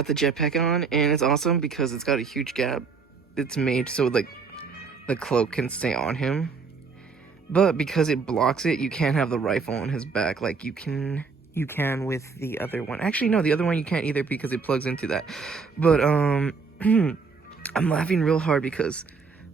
Got the jetpack on, and it's awesome because it's got a huge gap. It's made so like the cloak can stay on him, but because it blocks it, you can't have the rifle on his back like you can with the other one. Actually, no, the other one you can't either because it plugs into that. But I'm laughing real hard because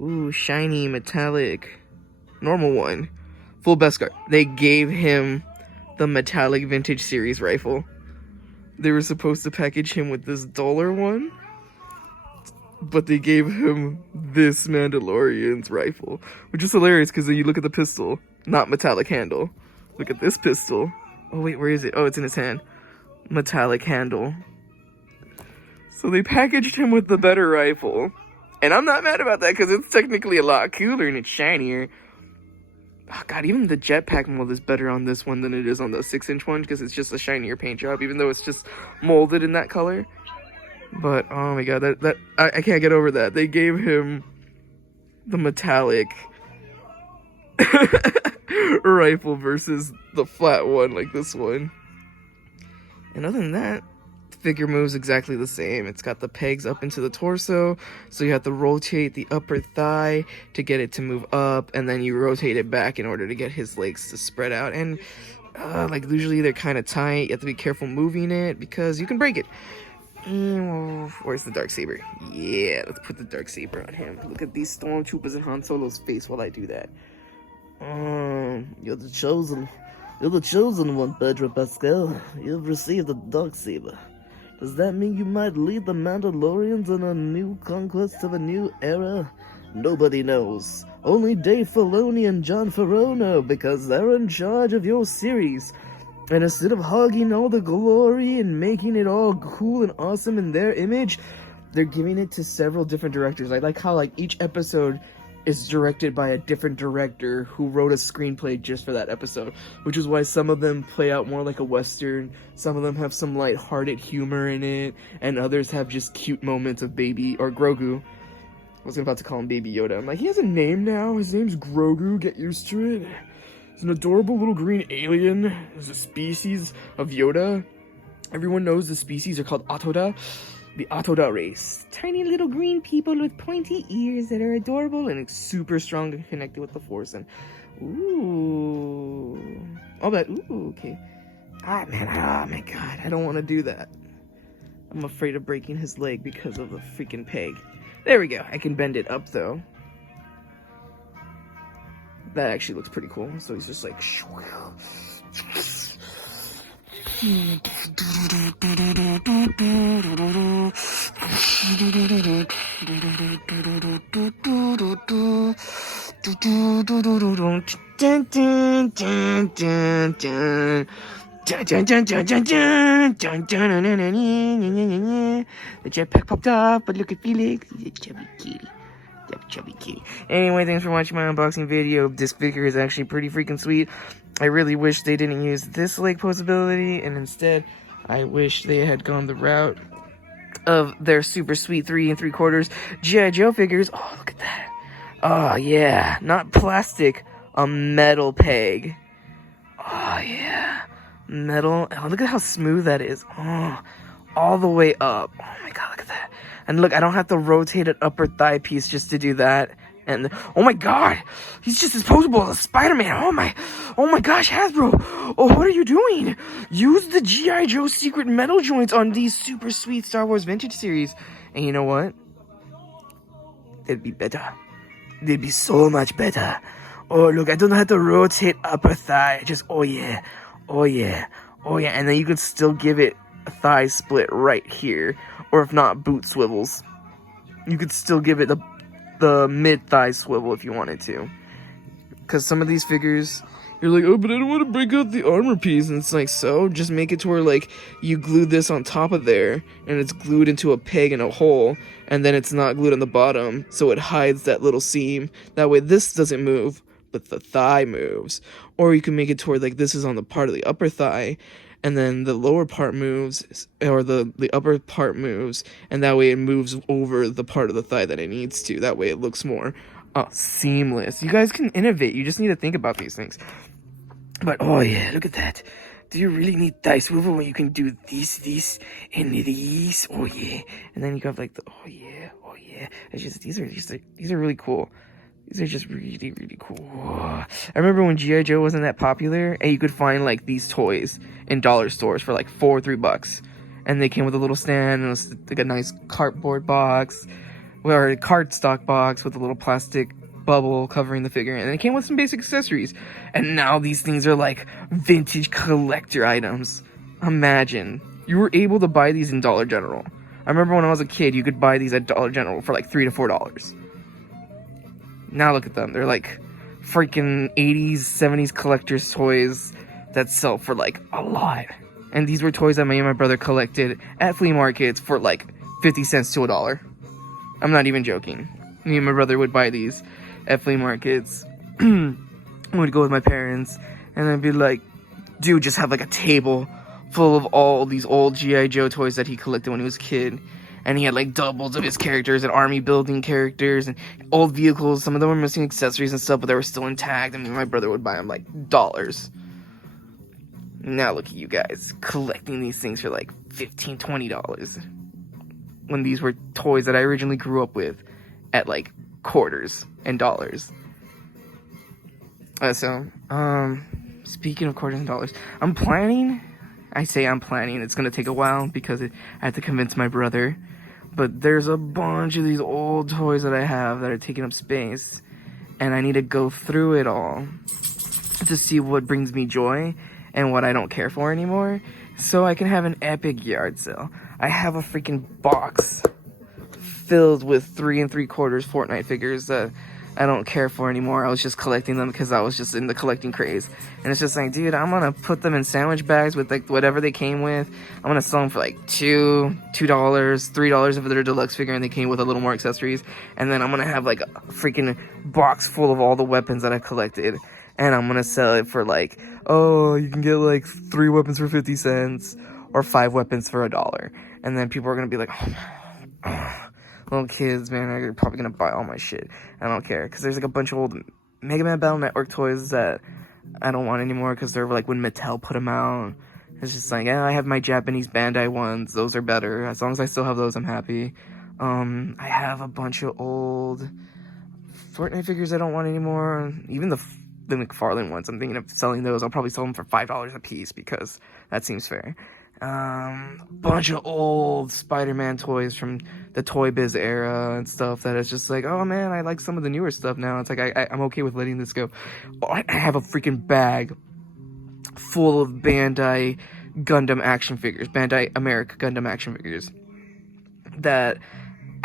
ooh, shiny metallic normal one, full beskar. They gave him the metallic vintage series rifle. They were supposed to package him with this duller one, but they gave him this Mandalorian's rifle, which is hilarious because you look at the pistol, not metallic handle. Look at this pistol. Oh wait, where is it? Oh, it's in his hand. Metallic handle. So they packaged him with the better rifle. And I'm not mad about that because it's technically a lot cooler and it's shinier. Oh god, even the jetpack mold is better on this one than it is on the 6-inch one because it's just a shinier paint job, even though it's just molded in that color. But oh my god, I can't get over that. They gave him the metallic rifle versus the flat one like this one. And other than that, the figure moves exactly the same. It's got the pegs up into the torso, so you have to rotate the upper thigh to get it to move up, and then you rotate it back in order to get his legs to spread out. And like usually they're kind of tight. You have to be careful moving it because you can break it. Where's the Darksaber? Yeah, let's put the Darksaber on him. Look at these stormtroopers in Han Solo's face while I do that. You're the chosen. You're the chosen one, Pedro Pascal. You've received the Darksaber. Does that mean you might lead the Mandalorians on a new conquest of a new era? Nobody knows. Only Dave Filoni and John Favreau know because they're in charge of your series. And instead of hogging all the glory and making it all cool and awesome in their image, they're giving it to several different directors. I like how like each episode is directed by a different director who wrote a screenplay just for that episode, which is why some of them play out more like a Western, some of them have some light-hearted humor in it, and others have just cute moments of Baby, or Grogu. I was about to call him Baby Yoda. I'm like, he has a name now, his name's Grogu, get used to it. He's an adorable little green alien. There's a species of Yoda. Everyone knows the species are called Autoda. The Autoda race. Tiny little green people with pointy ears that are adorable and super strong and connected with the Force. And ooh. All that. Ooh, okay. Ah, man. Oh, my God. I don't want to do that. I'm afraid of breaking his leg because of the freaking peg. There we go. I can bend it up, though. That actually looks pretty cool. So he's just like... The jetpack popped up, but look at Felix. He's a chubby kitty. Chubby kitty. Anyway, thanks for watching my unboxing video. This figure is actually pretty freaking sweet. I really wish they didn't use this leg pose ability, and instead, I wish they had gone the route of their super sweet 3 3/4 G.I. Joe figures. Oh, look at that. Oh, yeah. Not plastic, a metal peg. Oh, yeah. Metal. Oh, look at how smooth that is. Oh, all the way up. Oh, my God, look at that. And look, I don't have to rotate an upper thigh piece just to do that. And oh my God, he's just as posable as Spider-Man. Oh my gosh, Hasbro. Oh, what are you doing? Use the G.I. Joe secret metal joints on these super sweet Star Wars vintage series. And you know what? They'd be better. They'd be so much better. Oh, look, I don't have to rotate upper thigh. Just, oh yeah, oh yeah, oh yeah. And then you could still give it a thigh split right here. Or if not, boot swivels. You could still give it the mid-thigh swivel if you wanted to. Because some of these figures, you're like, oh, but I don't want to break out the armor piece. And it's like, so? Just make it to where, like, you glue this on top of there, and it's glued into a peg in a hole, and then it's not glued on the bottom, so it hides that little seam. That way this doesn't move, but the thigh moves. Or you can make it to where, like, this is on the part of the upper thigh, and then the lower part moves, or the upper part moves, and that way it moves over the part of the thigh that it needs to. That way it looks more seamless. You guys can innovate. You just need to think about these things. But, oh yeah, look at that. Do you really need dice swivel when you can do this, and these? Oh yeah. And then you got like the oh yeah. It's just these are really cool. These are just really, really cool. I remember when G.I. Joe wasn't that popular, and you could find like these toys in dollar stores for like $4 or $3, and they came with a little stand, and it was like a nice cardboard box, or a cardstock box with a little plastic bubble covering the figure, and it came with some basic accessories. And now these things are like vintage collector items. Imagine you were able to buy these in Dollar General. I remember when I was a kid, you could buy these at Dollar General for like $3 to $4. Now look at them. They're like freaking 80s, 70s collector's toys that sell for like a lot. And these were toys that me and my brother collected at flea markets for like 50 cents to $1. I'm not even joking. Me and my brother would buy these at flea markets. We'd go with my parents, and I'd be like, dude, just have like a table full of all these old G.I. Joe toys that he collected when he was a kid. And he had like doubles of his characters and army building characters and old vehicles. Some of them were missing accessories and stuff, but they were still intact. I mean, my brother would buy them like dollars. Now look at you guys collecting these things for like $15, $20. When these were toys that I originally grew up with at like quarters and dollars. Speaking of quarters and dollars, I'm planning, it's gonna take a while because I have to convince my brother, but there's a bunch of these old toys that I have that are taking up space, and I need to go through it all to see what brings me joy and what I don't care for anymore, so I can have an epic yard sale. I have a freaking box filled with 3 3/4 Fortnite figures that I don't care for anymore. I was just collecting them because I was just in the collecting craze. And it's just like, dude, I'm gonna put them in sandwich bags with like whatever they came with. I'm gonna sell them for like $2, $3 if they're a deluxe figure and they came with a little more accessories. And then I'm gonna have like a freaking box full of all the weapons that I collected. And I'm gonna sell it for like, oh, you can get like 3 weapons for 50 cents or 5 weapons for $1. And then people are gonna be like, oh, little kids, man, are probably gonna buy all my shit. I don't care, because there's like a bunch of old Mega Man Battle Network toys that I don't want anymore, because they're like when Mattel put them out. It's just like, I have my Japanese Bandai ones, those are better. As long as I still have those, I'm happy. I have a bunch of old Fortnite figures I don't want anymore. Even the McFarlane ones, I'm thinking of selling those. I'll probably sell them for $5 a piece, because that seems fair. Bunch of old Spider-Man toys from the Toy Biz era and stuff that is just like, oh man, I like some of the newer stuff now. It's like, I'm okay with letting this go. I have a freaking bag full of Bandai Gundam action figures, Bandai America Gundam action figures that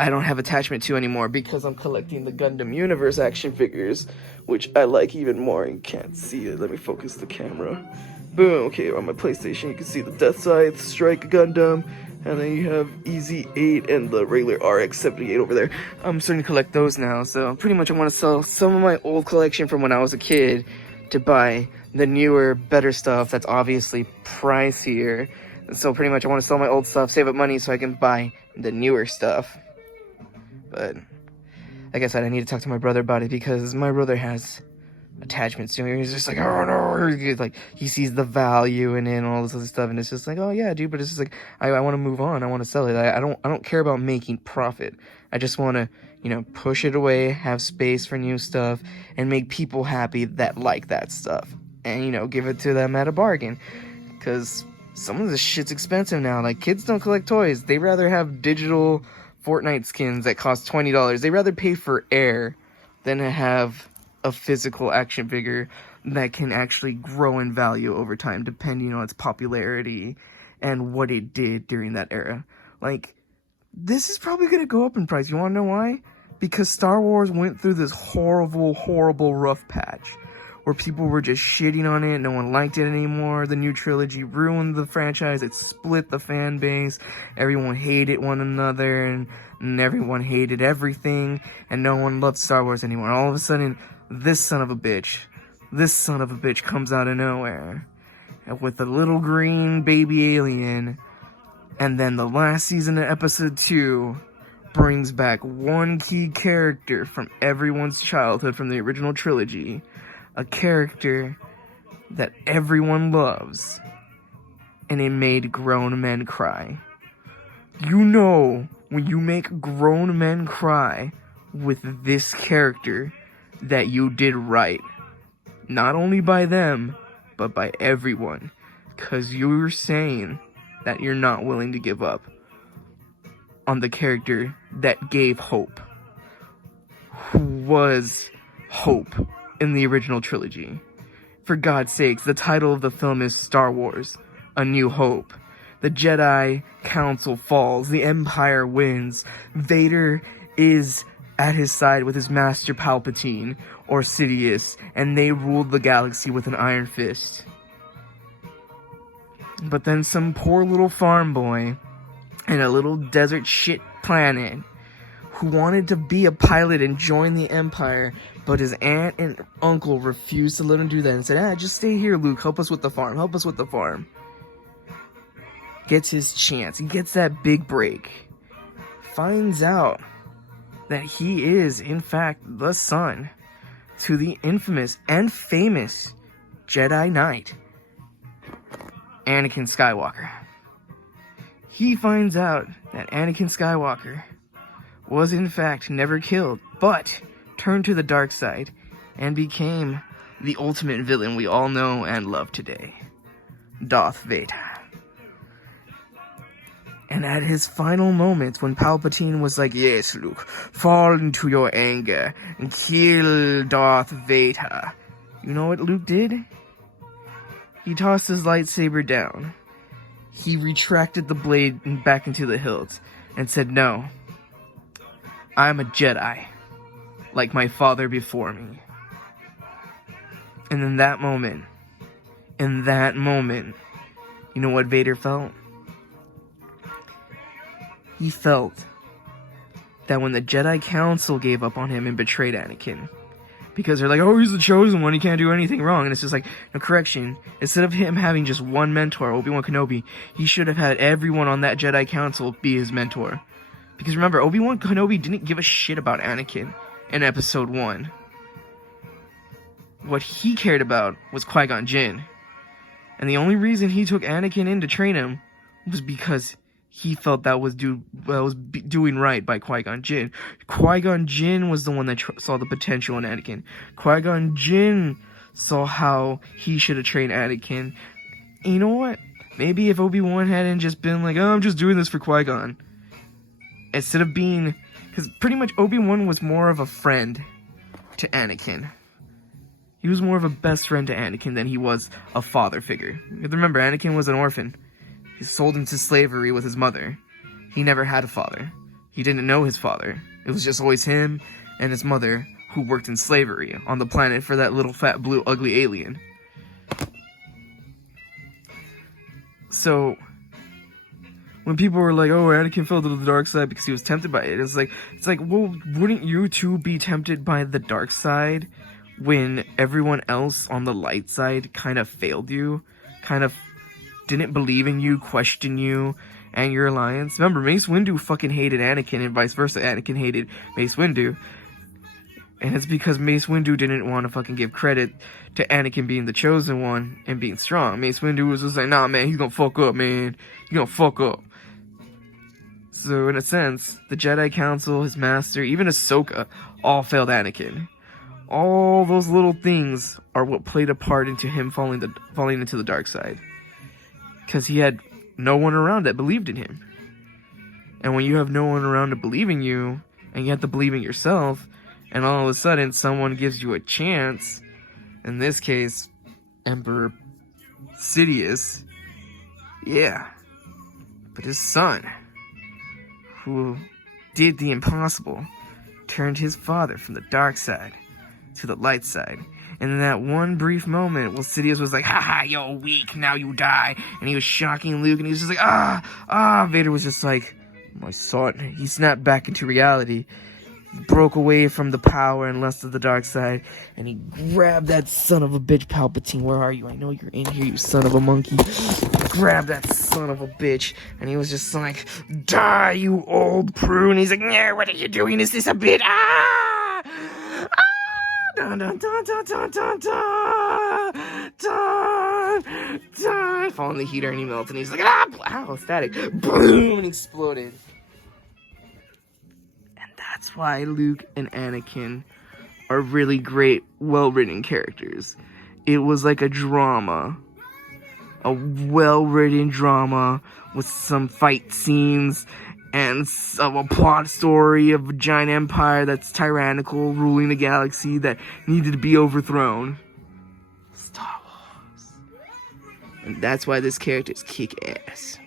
I don't have attachment to anymore because I'm collecting the Gundam Universe action figures, which I like even more. You can't see it. Let me focus the camera. Boom. Okay, on my PlayStation, you can see the Death Scythe, Strike Gundam, and then you have EZ8 and the regular RX-78 over there. I'm starting to collect those now, so pretty much I want to sell some of my old collection from when I was a kid to buy the newer, better stuff that's obviously pricier. So pretty much I want to sell my old stuff, save up money so I can buy the newer stuff. But like I said, I need to talk to my brother about it because my brother has attachments to it. He's just like, oh no, like he sees the value in it and all this other stuff, and it's just like, oh yeah, dude, but it's just like I want to move on. I want to sell it. I don't care about making profit. I just want to, push it away, have space for new stuff, and make people happy that like that stuff, and give it to them at a bargain. Because some of this shit's expensive now. Like, kids don't collect toys. They rather have digital Fortnite skins that cost $20. They rather pay for air than to have a physical action figure that can actually grow in value over time, depending on its popularity and what it did during that era. Like, this is probably going to go up in price. You want to know why? Because Star Wars went through this horrible rough patch where people were just shitting on it. No one liked it anymore. The new trilogy ruined the franchise. It split the fan base. Everyone hated one another, and everyone hated everything, and no one loved Star Wars anymore. All of a sudden, this son of a bitch comes out of nowhere with a little green baby alien, and then the last season of episode 2 brings back one key character from everyone's childhood from the original trilogy, a character that everyone loves, and it made grown men cry. You know, when you make grown men cry with this character, that you did right. Not only by them, but by everyone. Because you're saying that you're not willing to give up on the character that gave hope. Who was Hope in the original trilogy. For God's sakes, the title of the film is Star Wars: A New Hope. The Jedi Council falls, the Empire wins, Vader is at his side with his master Palpatine, or Sidious, and they ruled the galaxy with an iron fist. But then some poor little farm boy in a little desert shit planet who wanted to be a pilot and join the Empire, but his aunt and uncle refused to let him do that and said, just stay here, Luke, help us with the farm, help us with the farm. Gets his chance, he gets that big break, finds out that he is, in fact, the son to the infamous and famous Jedi Knight, Anakin Skywalker. He finds out that Anakin Skywalker was, in fact, never killed, but turned to the dark side and became the ultimate villain we all know and love today, Darth Vader. And at his final moments, when Palpatine was like, yes, Luke, fall into your anger and kill Darth Vader, you know what Luke did? He tossed his lightsaber down. He retracted the blade back into the hilt and said, no, I'm a Jedi, like my father before me. And in that moment, you know what Vader felt? He felt that when the Jedi Council gave up on him and betrayed Anakin, because they're like, oh, he's the chosen one, he can't do anything wrong, and it's just like, no, correction, instead of him having just one mentor, Obi-Wan Kenobi, he should have had everyone on that Jedi Council be his mentor. Because remember, Obi-Wan Kenobi didn't give a shit about Anakin in Episode 1. What he cared about was Qui-Gon Jinn. And the only reason he took Anakin in to train him was because he felt that was doing right by Qui-Gon Jinn. Qui-Gon Jinn was the one that saw the potential in Anakin. Qui-Gon Jinn saw how he should have trained Anakin. And you know what? Maybe if Obi-Wan hadn't just been like, oh, I'm just doing this for Qui-Gon. Instead of being... Because pretty much Obi-Wan was more of a friend to Anakin. He was more of a best friend to Anakin than he was a father figure. Remember, Anakin was an orphan. He sold him to slavery with his mother. He never had a father. He didn't know his father. It was just always him and his mother who worked in slavery on the planet for that little fat blue ugly alien. So when people were like, oh, Anakin fell to the dark side because he was tempted by it, it's like, well, wouldn't you too be tempted by the dark side when everyone else on the light side kind of failed you, kind of didn't believe in you, questioned you and your alliance? Remember, Mace Windu fucking hated Anakin and vice versa. Anakin hated Mace Windu. And it's because Mace Windu didn't want to fucking give credit to Anakin being the chosen one and being strong. Mace Windu was just like, nah, man, he's gonna fuck up, man. He's gonna fuck up. So, in a sense, the Jedi Council, his master, even Ahsoka, all failed Anakin. All those little things are what played a part into him falling into the dark side. Because he had no one around that believed in him. And when you have no one around to believe in you, and you have to believe in yourself, and all of a sudden someone gives you a chance, in this case, Emperor Sidious, yeah, but his son, who did the impossible, turned his father from the dark side to the light side. And in that one brief moment, well, Sidious was like, haha, you're weak, now you die. And he was shocking Luke, and he was just like, Vader was just like, my son. He snapped back into reality, broke away from the power and lust of the dark side, and he grabbed that son of a bitch, Palpatine. Where are you? I know you're in here, you son of a monkey. Grabbed that son of a bitch, and he was just like, die, you old prune. He's like, no, what are you doing? Is this a bit? Dun, dun, dun, dun, dun, dun, dun, dun. dun, fall in the heater and he melts and he's like, ah, ow, static, boom, and exploded. And that's why Luke and Anakin are really great, well-written characters. It was like a drama, a well-written drama with some fight scenes and a plot story of a giant empire that's tyrannical, ruling the galaxy that needed to be overthrown. Star Wars. And that's why this character is kick-ass.